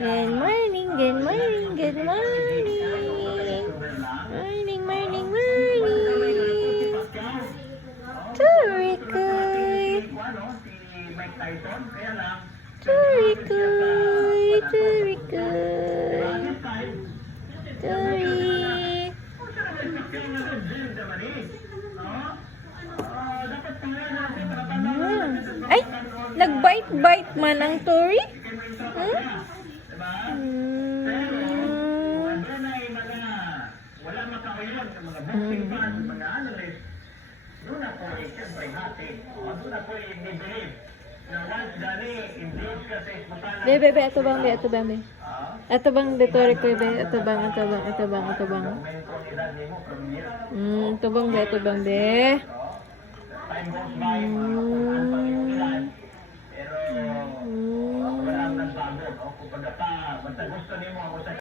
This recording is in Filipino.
Good morning, good morning, good morning. Morning, morning, morning. Turikoy. Turikoy, turikoy. Turi. Ay, nag-bite-bite man ang Tori? Hmm? Bebe, ito bang, ito bang, ito bang, Tori ko, be, ito bang, ito bang, ito bang, ito bang. Ito bang, be, ito bang, be.